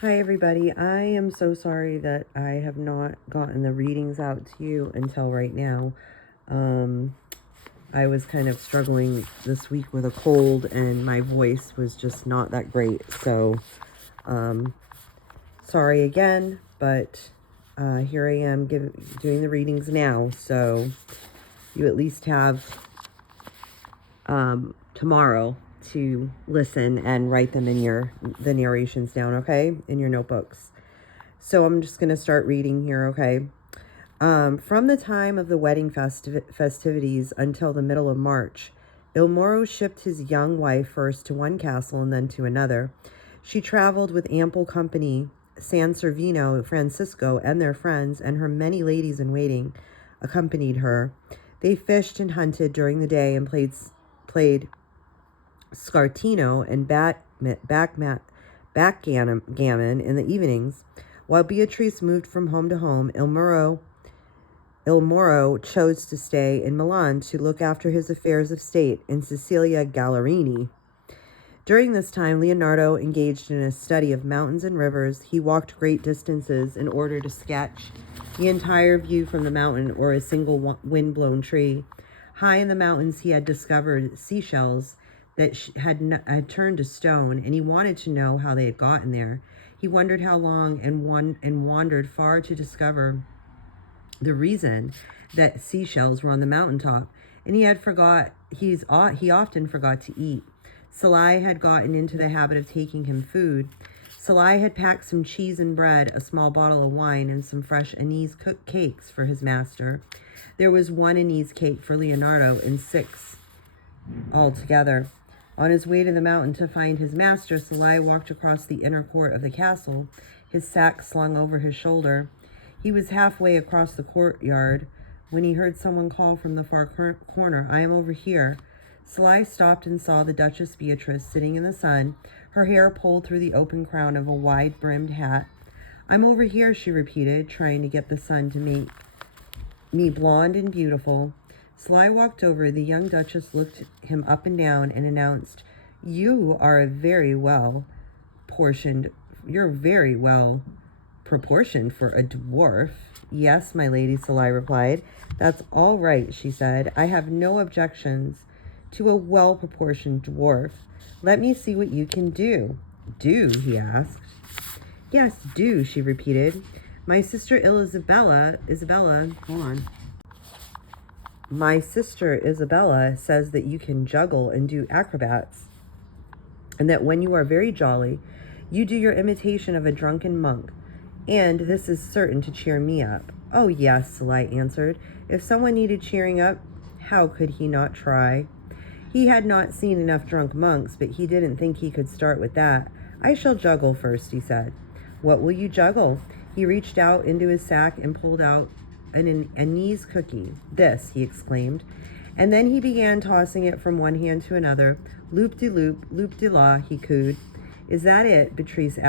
Hi everybody, I am so sorry that I have not gotten the readings out to you until right now. I was kind of struggling this week with a cold and my voice was just not that great. So, sorry again, but here I am doing the readings now. So you at least have tomorrow to listen and write them in the narrations down, okay? In your notebooks. So I'm just going to start reading here, okay? From the time of the wedding festivities until the middle of March, Il Moro shipped his young wife first to one castle and then to another. She traveled with ample company. San Servino, Francisco, and their friends, and her many ladies in waiting, accompanied her. They fished and hunted during the day and played scartino and backgammon in the evenings. While Beatrice moved from home to home, Il Moro chose to stay in Milan to look after his affairs of state in Cecilia Gallerini. During this time, Leonardo engaged in a study of mountains and rivers. He walked great distances in order to sketch the entire view from the mountain or a single wind-blown tree. High in the mountains, he had discovered seashells that had turned to stone, and he wanted to know how they had gotten there. He wondered how long and wandered far to discover the reason that seashells were on the mountaintop, and he often forgot to eat. Salai had gotten into the habit of taking him food. Salai had packed some cheese and bread, a small bottle of wine, and some fresh anise cooked cakes for his master. There was one anise cake for Leonardo and 6 altogether. On his way to the mountain to find his master, Salai walked across the inner court of the castle, his sack slung over his shoulder. He was halfway across the courtyard when he heard someone call from the far corner, "I am over here." Salai stopped and saw the Duchess Beatrice sitting in the sun, her hair pulled through the open crown of a wide-brimmed hat. "I'm over here," she repeated, trying to get the sun to make me blonde and beautiful. Salai walked over. The young Duchess looked him up and down and announced, You're very well proportioned for a dwarf." "Yes, my lady," Salai replied. "That's all right," she said. "I have no objections to a well-proportioned dwarf. Let me see what you can do." "Do?" he asked. "Yes, do," she repeated. My sister Isabella, hold on. "My sister Isabella says that you can juggle and do acrobats, and that when you are very jolly, you do your imitation of a drunken monk, and this is certain to cheer me up." "Oh, yes," Salai answered. If someone needed cheering up, how could he not try? He had not seen enough drunk monks, but he didn't think he could start with that. "I shall juggle first," he said. "What will you juggle?" He reached out into his sack and pulled out an anise cookie. "This," he exclaimed. And then he began tossing it from one hand to another. "Loop-de-loop, loop-de-la," he cooed. "Is that it?" Beatrice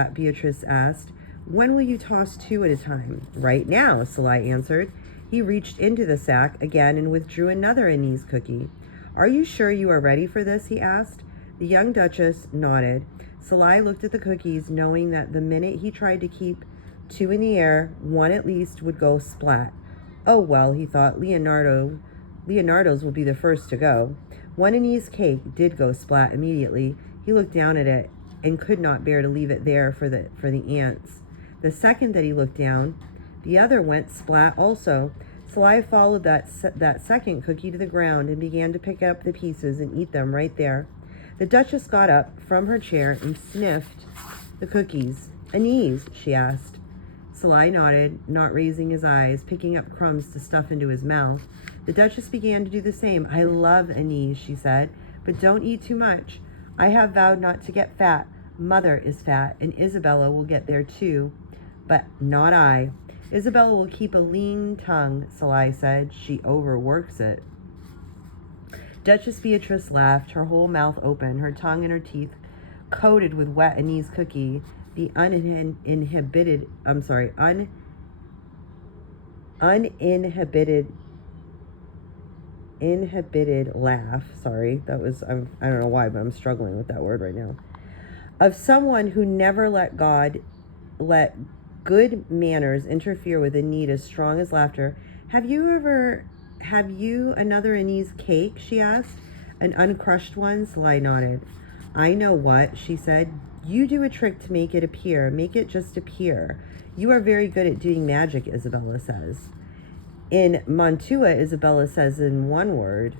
asked. "When will you toss 2 at a time?" "Right now," Salai answered. He reached into the sack again and withdrew another anise cookie. "Are you sure you are ready for this?" he asked. The young Duchess nodded. Salai looked at the cookies, knowing that the minute he tried to keep 2 in the air, one at least would go splat. "Oh, well," he thought, Leonardo's will be the first to go." One anise cake did go splat immediately. He looked down at it and could not bear to leave it there for the ants. The second that he looked down, the other went splat also. Salai followed that second cookie to the ground and began to pick up the pieces and eat them right there. The Duchess got up from her chair and sniffed the cookies. "Anise?" she asked. Salai nodded, not raising his eyes, picking up crumbs to stuff into his mouth. The Duchess began to do the same. "I love anise," she said, "but don't eat too much. I have vowed not to get fat. Mother is fat, and Isabella will get there too, but not I." "Isabella will keep a lean tongue," Salai said. "She overworks it." Duchess Beatrice laughed, her whole mouth open, her tongue and her teeth coated with wet anise cookie. The uninhibited laugh. Sorry, that was, I don't know why, but I'm struggling with that word right now. Of someone who never let God let good manners interfere with a need as strong as laughter. Have you another anise cake? She asked. An uncrushed one? Sly nodded. I know what, she said. You do a trick to make it appear. Make it just appear. You are very good at doing magic, Isabella says. In Mantua, Isabella says in one word.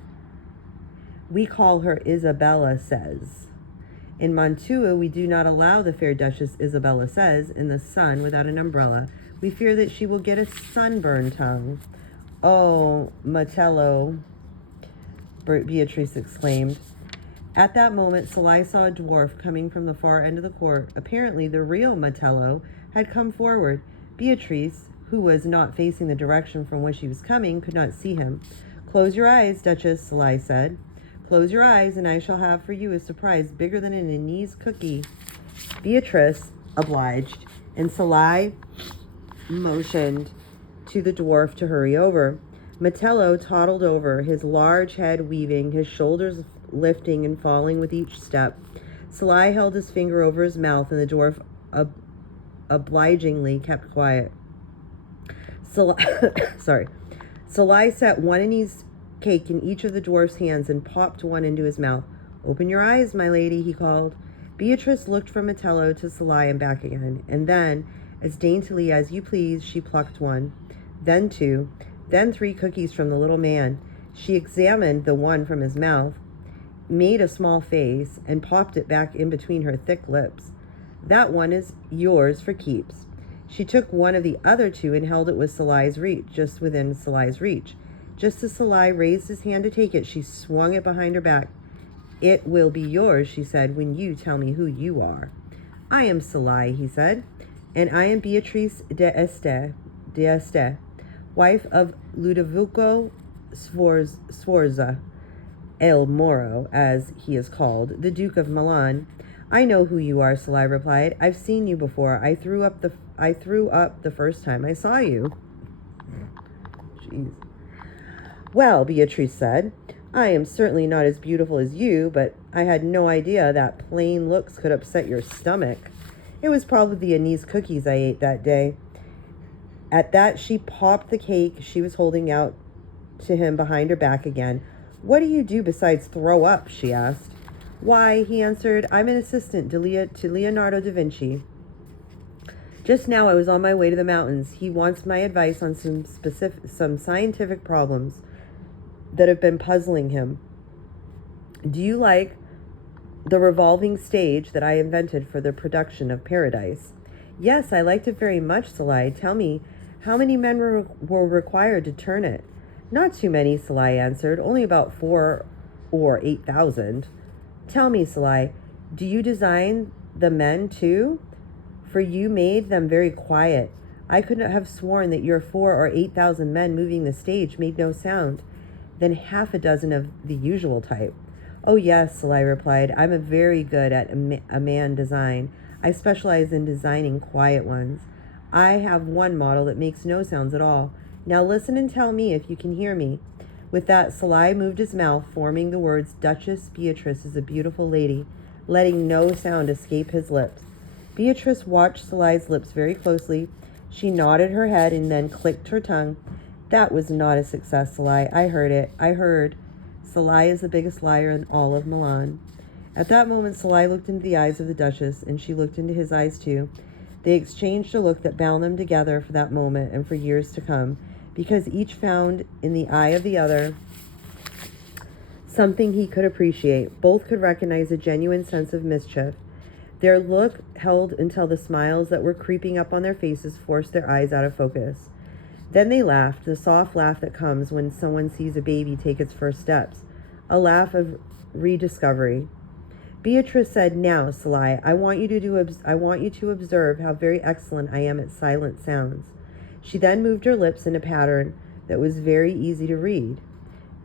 We call her Isabella says. In Mantua, we do not allow the fair Duchess Isabella says in the sun without an umbrella. We fear that she will get a sunburned tongue. Oh, Matello, Beatrice exclaimed. At that moment, Sly saw a dwarf coming from the far end of the court. Apparently, the real Matello had come forward. Beatrice, who was not facing the direction from which he was coming, could not see him. Close your eyes, Duchess, Sly said. Close your eyes, and I shall have for you a surprise bigger than an anise cookie. Beatrice obliged, and Sly motioned to the dwarf to hurry over. Matello toddled over, his large head weaving, his shoulders lifting and falling with each step. Sly held his finger over his mouth, and the dwarf obligingly kept quiet. Sly set one anise cake in each of the dwarf's hands and popped one into his mouth. Open your eyes, my lady, he called. Beatrice looked from Matello to Sly and back again, and then, as daintily as you please, she plucked one, then two, then 3 cookies from the little man. She examined the one from his mouth, made a small face, and popped it back in between her thick lips. That one is yours for keeps. She took one of the other 2 and held it with Sly's reach, just within Sly's reach. Just as Sly raised his hand to take it, she swung it behind her back. It will be yours, she said, when you tell me who you are. I am Sly, he said, and I am Beatrice d'Este, wife of Ludovico Sforza, El Moro, as he is called, the Duke of Milan. I know who you are, Sly replied. I've seen you before. I threw up the first time I saw you. Jeez. Well, Beatrice said, I am certainly not as beautiful as you, but I had no idea that plain looks could upset your stomach. It was probably the anise cookies I ate that day. At that, she popped the cake she was holding out to him behind her back again. What do you do besides throw up? She asked. Why, he answered, I'm an assistant to Leonardo da Vinci. Just now I was on my way to the mountains. He wants my advice on some scientific problems that have been puzzling him. Do you like the revolving stage that I invented for the production of Paradise? Yes, I liked it very much, Sly. Tell me, how many men were required to turn it? Not too many, Sly answered. Only about 4 or 8,000. Tell me, Sly, do you design the men too? For you made them very quiet. I could not have sworn that your 4 or 8,000 men moving the stage made no sound. Then half a dozen of the usual type. Oh yes, Sly replied. I'm very good at a man design. I specialize in designing quiet ones. I have one model that makes no sounds at all. Now listen and tell me if you can hear me. With that, Sly moved his mouth, forming the words, Duchess Beatrice is a beautiful lady, letting no sound escape his lips. Beatrice watched Sly's lips very closely. She nodded her head and then clicked her tongue. That was not a success, Sly. I heard it. I heard. Sly is the biggest liar in all of Milan. At that moment, Sly looked into the eyes of the Duchess, and she looked into his eyes too. They exchanged a look that bound them together for that moment and for years to come, because each found in the eye of the other something he could appreciate. Both could recognize a genuine sense of mischief. Their look held until the smiles that were creeping up on their faces forced their eyes out of focus. Then they laughed, the soft laugh that comes when someone sees a baby take its first steps, a laugh of rediscovery. Beatrice said, Now, Sly, I want you to observe how very excellent I am at silent sounds. She then moved her lips in a pattern that was very easy to read.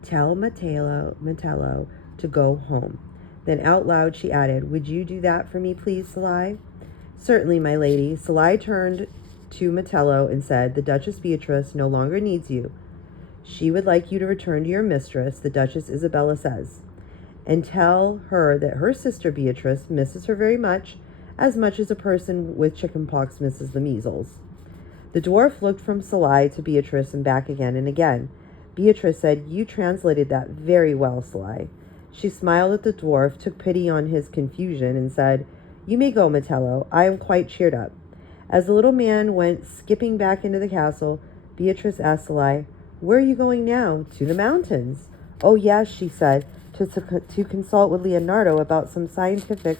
Tell Matello to go home. Then out loud she added, Would you do that for me, please, Sly? Certainly, my lady. Sly turned to Matello and said, The Duchess Beatrice no longer needs you. She would like you to return to your mistress, the Duchess Isabella says, and tell her that her sister Beatrice misses her very much, as much as a person with chickenpox misses the measles. The dwarf looked from Salai to Beatrice and back again and again. Beatrice said, "You translated that very well, Salai." She smiled at the dwarf, took pity on his confusion, and said, "You may go, Metello. I am quite cheered up." As the little man went skipping back into the castle, Beatrice asked Salai, "Where are you going now?" "To the mountains." "Oh, yes," she said, to consult with Leonardo about some scientific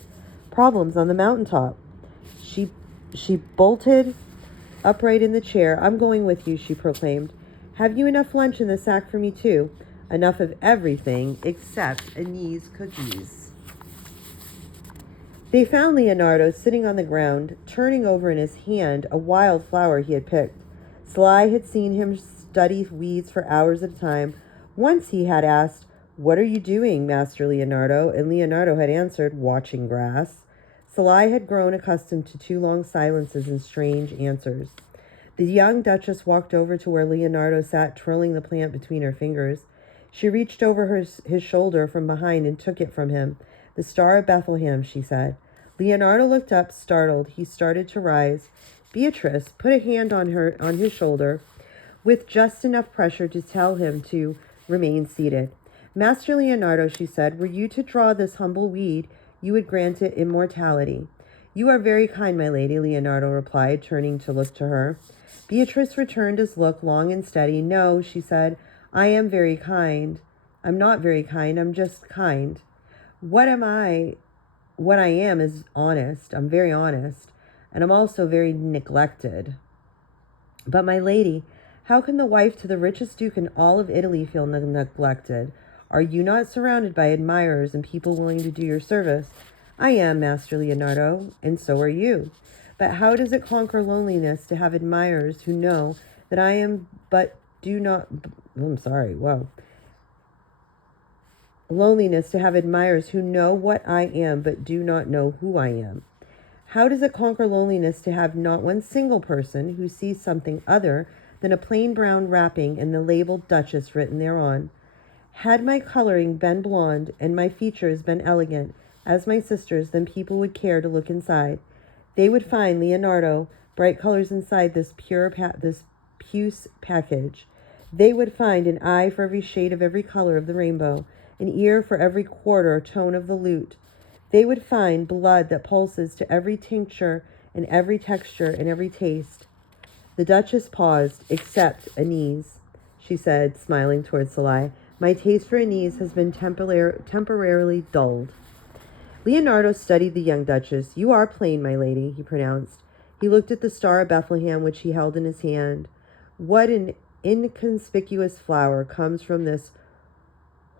problems on the mountaintop. She bolted upright in the chair. "I'm going with you," she proclaimed. "Have you enough lunch in the sack for me, too?" "Enough of everything except Annie's cookies." They found Leonardo sitting on the ground, turning over in his hand a wild flower he had picked. Sly had seen him study weeds for hours at a time. Once he had asked, "What are you doing, Master Leonardo?" And Leonardo had answered, "Watching grass." Sly had grown accustomed to two long silences and strange answers. The young Duchess walked over to where Leonardo sat, twirling the plant between her fingers. She reached over his shoulder from behind and took it from him. "The Star of Bethlehem," she said. Leonardo looked up, startled. He started to rise. Beatrice put a hand on his shoulder with just enough pressure to tell him to remain seated. "Master Leonardo," she said, "were you to draw this humble weed, you would grant it immortality." "You are very kind, my lady," Leonardo replied, turning to look to her. Beatrice returned his look, long and steady. "No," she said, "I am very kind. I'm not very kind. I'm just kind. What am I? What I am is honest. I'm very honest. And I'm also very neglected." "But, my lady, how can the wife to the richest duke in all of Italy feel neglected? Are you not surrounded by admirers and people willing to do your service?" "I am, Master Leonardo, and so are you. But how does it conquer loneliness to have admirers who know that I am but do not... I'm sorry, whoa. Loneliness to have admirers who know what I am but do not know who I am. How does it conquer loneliness to have not one single person who sees something other than a plain brown wrapping and the label Duchess written thereon? Had my coloring been blonde and my features been elegant as my sister's, then people would care to look inside. They would find, Leonardo, bright colors inside this puce package. They would find an eye for every shade of every color of the rainbow, an ear for every quarter tone of the lute. They would find blood that pulses to every tincture and every texture and every taste." The Duchess paused. "Except anise," she said, smiling towards Salai. "My taste for anise has been temporarily dulled." Leonardo studied the young Duchess. "You are plain, my lady," he pronounced. He looked at the Star of Bethlehem, which he held in his hand. "What an inconspicuous flower comes from this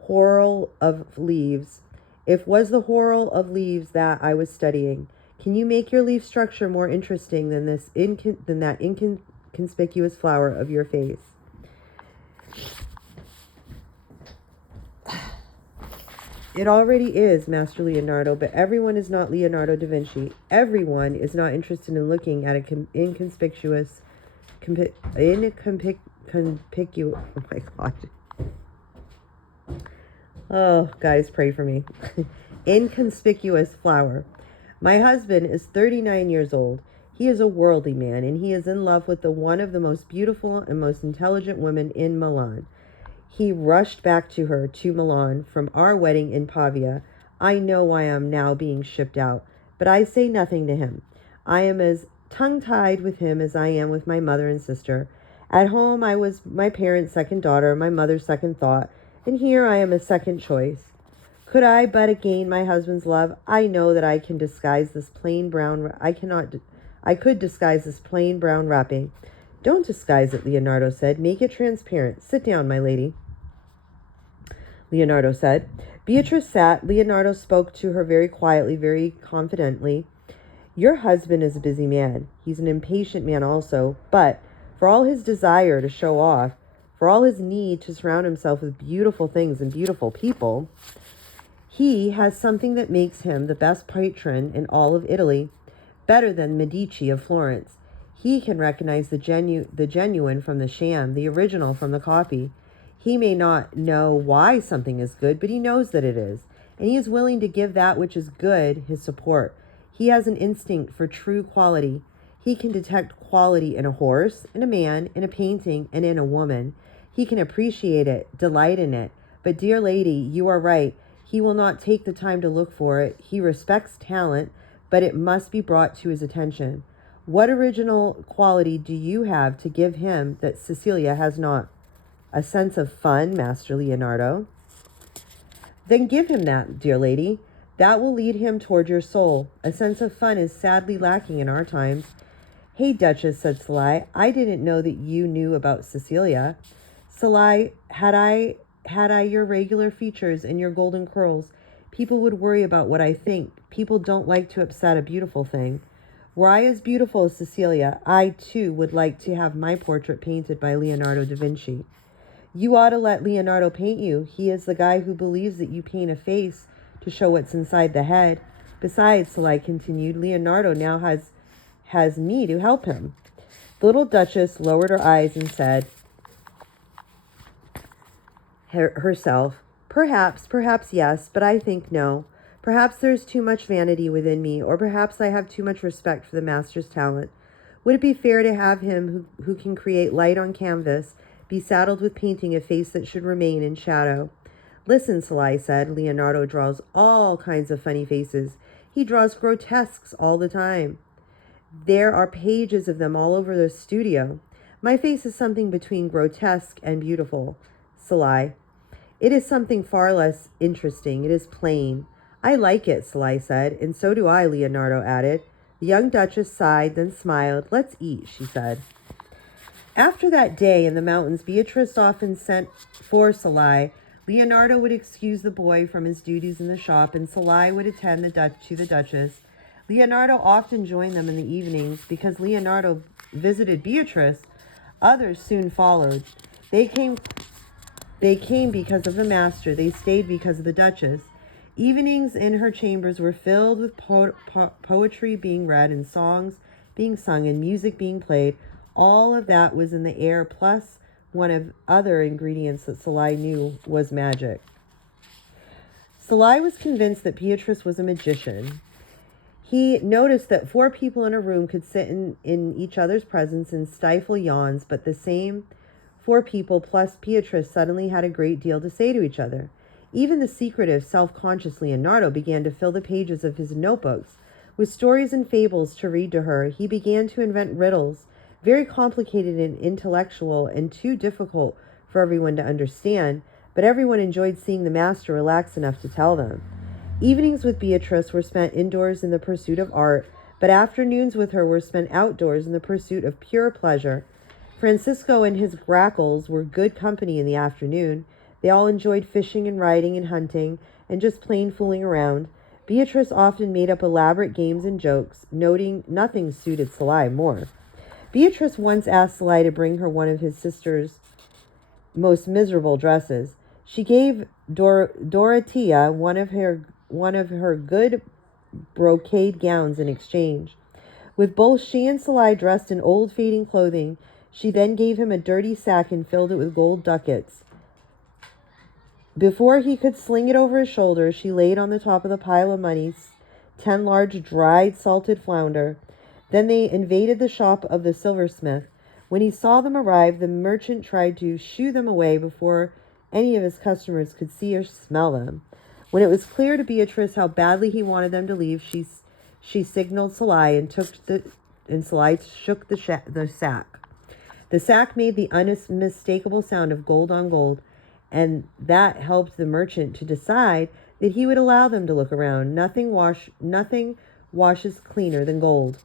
whorl of leaves. It was the whorl of leaves that I was studying. Can you make your leaf structure more interesting than that inconspicuous flower of your face?" "It already is, Master Leonardo, but everyone is not Leonardo da Vinci. Everyone is not interested in looking at a inconspicuous, oh my God. Oh, guys, pray for me. Inconspicuous flower. My husband is 39 years old. He is a worldly man, and he is in love with one of the most beautiful and most intelligent women in Milan. He rushed back to Milan from our wedding in Pavia. I know why I'm now being shipped out, but I say nothing to him. I am as tongue-tied with him as I am with my mother and sister. At home, I was my parents' second daughter, my mother's second thought, and here I am a second choice. Could I but gain my husband's love, I know that I can disguise this plain brown... I could disguise this plain brown wrapping. Don't disguise it, Leonardo said. Make it transparent. Sit down, my lady, Leonardo said. Beatrice sat. Leonardo spoke to her very quietly, very confidently. Your husband is a busy man. He's an impatient man also, but for all his desire to show off, for all his need to surround himself with beautiful things and beautiful people, he has something that makes him the best patron in all of Italy, better than Medici of Florence. He can recognize the genuine from the sham, the original from the copy. He may not know why something is good, but he knows that it is, and he is willing to give that which is good his support. He has an instinct for true quality. He can detect quality in a horse, in a man, in a painting, and in a woman. He can appreciate it, delight in it. But, dear lady, you are right. He will not take the time to look for it. He respects talent, but it must be brought to his attention. What original quality do you have to give him that Cecilia has not? A sense of fun, Master Leonardo. Then give him that, dear lady. That will lead him toward your soul. A sense of fun is sadly lacking in our times. Hey, Duchess, said Salai, I didn't know that you knew about Cecilia. Salai, had I your regular features and your golden curls, people would worry about what I think. People don't like to upset a beautiful thing. Were I as beautiful as Cecilia, I, too, would like to have my portrait painted by Leonardo da Vinci. You ought to let Leonardo paint you. He is the guy who believes that you paint a face to show what's inside the head. Besides, Salai continued, Leonardo now has me to help him. The little Duchess lowered her eyes and said herself, perhaps yes, but I think no. Perhaps there's too much vanity within me, or perhaps I have too much respect for the master's talent. Would it be fair to have him who can create light on canvas be saddled with painting a face that should remain in shadow? Listen, Salai said, Leonardo draws all kinds of funny faces. He draws grotesques all the time. There are pages of them all over the studio. My face is something between grotesque and beautiful. Salai. It is something far less interesting. It is plain. I like it, Salai said, and so do I, Leonardo added. The young Duchess sighed, then smiled. Let's eat, she said. After that day in the mountains, Beatrice often sent for Salai. Leonardo would excuse the boy from his duties in the shop, and Salai would attend to the Duchess. Leonardo often joined them in the evenings. Because Leonardo visited Beatrice, others soon followed. They came because of the master. They stayed because of the Duchess. Evenings in her chambers were filled with poetry being read and songs being sung and music being played. All of that was in the air, plus one of other ingredients that Salai knew was magic. Salai was convinced that Beatrice was a magician. He noticed that 4 people in a room could sit in each other's presence and stifle yawns, but the same 4 people plus Beatrice suddenly had a great deal to say to each other. Even the secretive, self-conscious Leonardo began to fill the pages of his notebooks with stories and fables to read to her. He began to invent riddles, very complicated and intellectual and too difficult for everyone to understand, but everyone enjoyed seeing the master relax enough to tell them. Evenings with Beatrice were spent indoors in the pursuit of art, but afternoons with her were spent outdoors in the pursuit of pure pleasure. Francisco and his grackles were good company in the afternoon. They all enjoyed fishing and riding and hunting and just plain fooling around. Beatrice often made up elaborate games and jokes, noting nothing suited Salai more. Beatrice once asked Salai to bring her one of his sister's most miserable dresses. She gave Dorothea one of her good brocade gowns in exchange. With both she and Salai dressed in old fading clothing, she then gave him a dirty sack and filled it with gold ducats. Before he could sling it over his shoulder, she laid on the top of the pile of money 10 large dried salted flounder. Then they invaded the shop of the silversmith. When he saw them arrive, the merchant tried to shoo them away before any of his customers could see or smell them. When it was clear to Beatrice how badly he wanted them to leave, she signaled Salai and Salai shook the sack. The sack made the unmistakable sound of gold on gold, and that helped the merchant to decide that he would allow them to look around. Nothing washes cleaner than gold.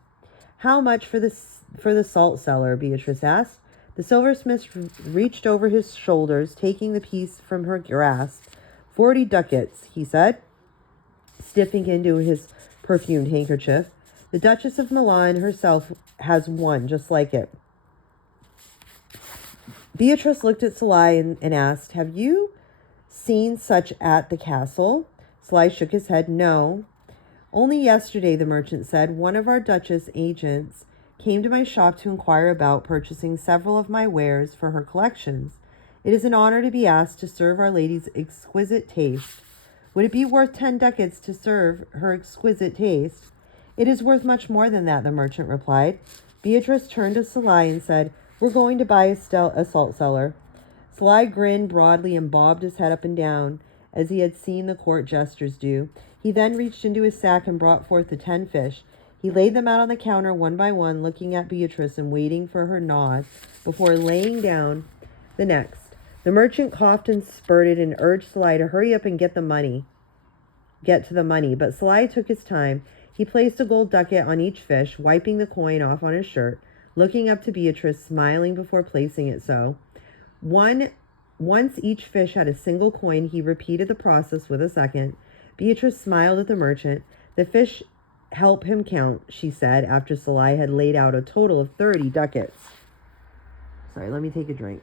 How much for the salt cellar? Beatrice asked. The silversmith reached over his shoulders, taking the piece from her grasp. 40 ducats, he said, slipping into his perfumed handkerchief. The Duchess of Milan herself has one just like it. Beatrice looked at Salai and asked, Have you seen such at the castle? Salai shook his head. No. Only yesterday, the merchant said, one of our Duchess agents came to my shop to inquire about purchasing several of my wares for her collections. It is an honor to be asked to serve Our Lady's exquisite taste. Would it be worth 10 ducats to serve her exquisite taste? It is worth much more than that, the merchant replied. Beatrice turned to Salai and said, we're going to buy a salt cellar. Sly grinned broadly and bobbed his head up and down, as he had seen the court jesters do. He then reached into his sack and brought forth the 10 fish. He laid them out on the counter one by one, looking at Beatrice and waiting for her nod before laying down the next. The merchant coughed and spurted and urged Sly to hurry up and get to the money, but Sly took his time. He placed a gold ducat on each fish, wiping the coin off on his shirt, looking up to Beatrice, smiling before placing it so. Once each fish had a single coin, he repeated the process with a second. Beatrice smiled at the merchant. The fish help him count, she said, after Salai had laid out a total of 30 ducats. Sorry, let me take a drink.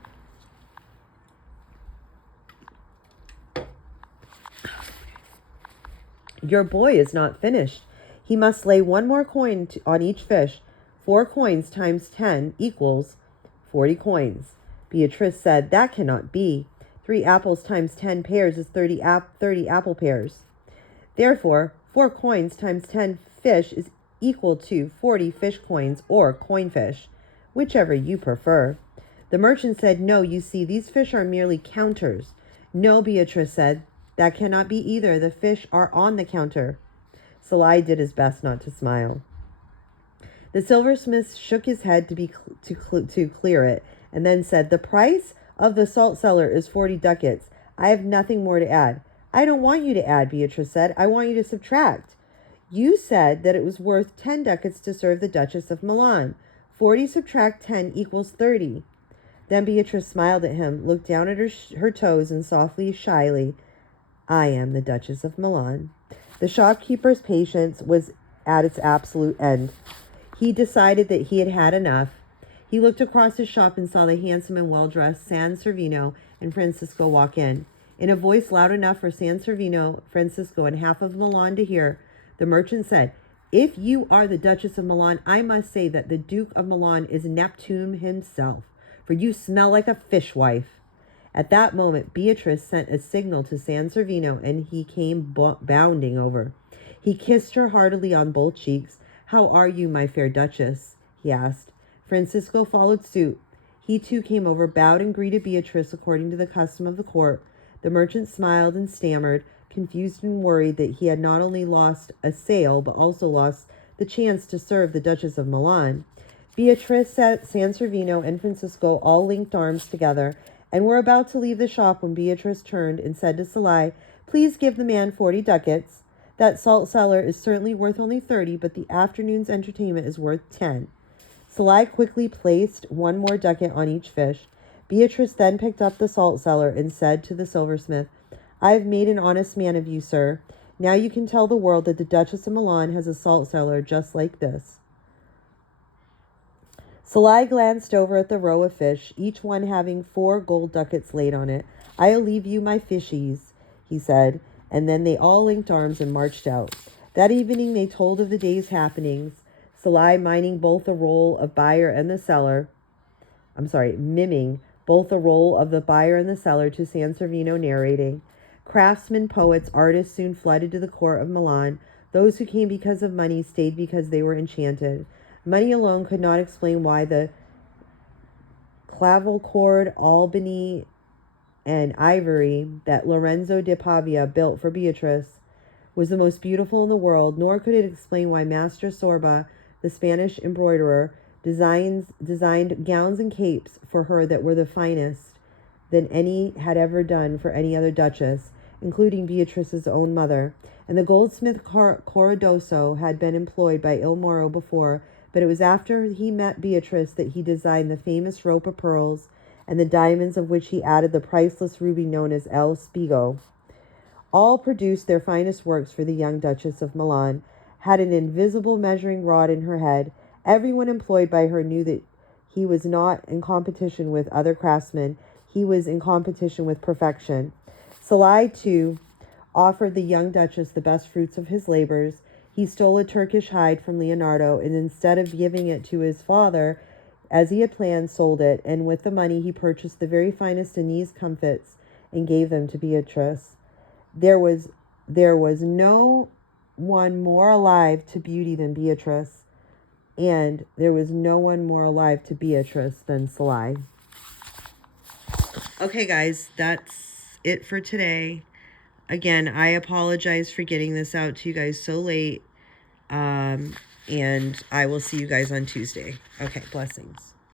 Your boy is not finished. He must lay one more coin on each fish. 4 coins times 10 equals 40 coins. Beatrice said, that cannot be. 3 apples times 10 pears is 30 apple pears. Therefore, 4 coins times 10 fish is equal to 40 fish coins or coin fish, whichever you prefer. The merchant said, no, you see, these fish are merely counters. No, Beatrice said, that cannot be either. The fish are on the counter. Salai did his best not to smile. The silversmith shook his head to clear it, and then said, the price of the salt cellar is 40 ducats. I have nothing more to add. I don't want you to add, Beatrice said. I want you to subtract. You said that it was worth 10 ducats to serve the Duchess of Milan. 40 subtract 10 equals 30. Then Beatrice smiled at him, looked down at her toes, and softly, shyly, I am the Duchess of Milan. The shopkeeper's patience was at its absolute end. He decided that he had had enough. He looked across his shop and saw the handsome and well-dressed San Servino and Francisco walk in. In a voice loud enough for San Servino, Francisco, and half of Milan to hear, the merchant said, if you are the Duchess of Milan, I must say that the Duke of Milan is Neptune himself, for you smell like a fishwife. At that moment, Beatrice sent a signal to San Servino, and he came bounding over. He kissed her heartily on both cheeks. How are you, my fair Duchess? He asked. Francisco followed suit. He too came over, bowed, and greeted Beatrice according to the custom of the court. The merchant smiled and stammered, confused and worried that he had not only lost a sale, but also lost the chance to serve the Duchess of Milan. Beatrice, San Servino, and Francisco all linked arms together and were about to leave the shop when Beatrice turned and said to Salai, please give the man 40 ducats. That salt cellar is certainly worth only 30, but the afternoon's entertainment is worth 10. Salai quickly placed one more ducat on each fish. Beatrice then picked up the salt cellar and said to the silversmith, I have made an honest man of you, sir. Now you can tell the world that the Duchess of Milan has a salt cellar just like this. Salai glanced over at the row of fish, each one having 4 gold ducats laid on it. I'll leave you my fishies, he said, and then they all linked arms and marched out. That evening they told of the day's happenings, Salai miming both the role of the buyer and the seller to San Servino narrating. Craftsmen, poets, artists soon flooded to the court of Milan. Those who came because of money stayed because they were enchanted. Money alone could not explain why the clavichord, Albany, and ivory that Lorenzo de Pavia built for Beatrice was the most beautiful in the world, nor could it explain why Master Sorba, the Spanish embroiderer, designed gowns and capes for her that were the finest than any had ever done for any other duchess, including Beatrice's own mother. And the goldsmith Corradoso had been employed by Il Moro before, but it was after he met Beatrice that he designed the famous rope of pearls and the diamonds of which he added the priceless ruby known as El Spigo. All produced their finest works for the young Duchess of Milan, had an invisible measuring rod in her head. Everyone employed by her knew that he was not in competition with other craftsmen. He was in competition with perfection. Salai, too, offered the young Duchess the best fruits of his labors. He stole a Turkish hide from Leonardo, and instead of giving it to his father, as he had planned, sold it, and with the money he purchased the very finest Anise comfits and gave them to Beatrice. There was no one more alive to beauty than Beatrice, and there was no one more alive to Beatrice than Salai. Okay, guys, that's it for today. Again, I apologize for getting this out to you guys so late. And I will see you guys on Tuesday. Okay, blessings.